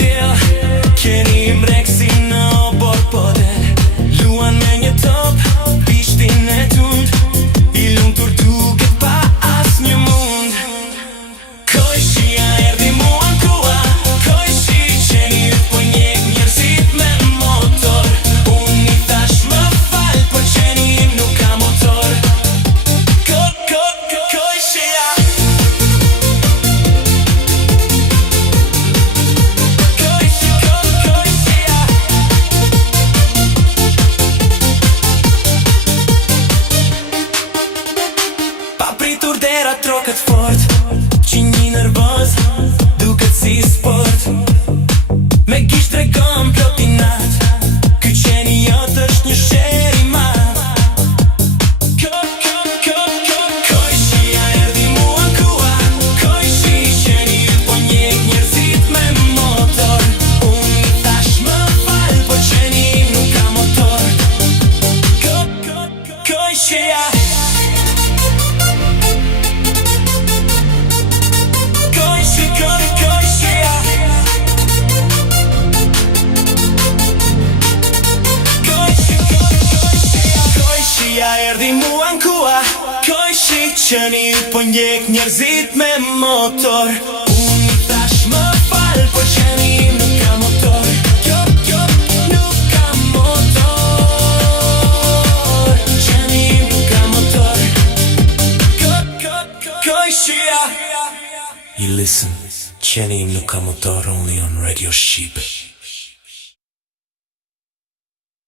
del, keni mrek si në obor po del. Luan me një top, bishtin e tund, I lumtur duket pa as një mund. Kojshia erdi mua n'kua, kojshi qeni yt po njek njerëzit me motor. Unë I thash më fal, po qeni im nuk ka motor. Kojshia pritur dera troket fort, qinji nervoz, duket si sport. Me gisht tregon ploti nat, ky qeni jot është një sher I madh. Kojshia erdi mua n'kua, kojshi qeni yt po njek njerëzit me motor. Unë I thash më fal, po qeni im nuk ka motor. Kojshia erdi mua n'kua, kojshi qeni yt po njek njerëzit me motor. Unë I thash më fal, po qeni im nuk ka motor. Nuk ka motor. Qeni im nuk ka motor. Kojshia You listen, qeni im nuk ka motor, only on Radio Shqip.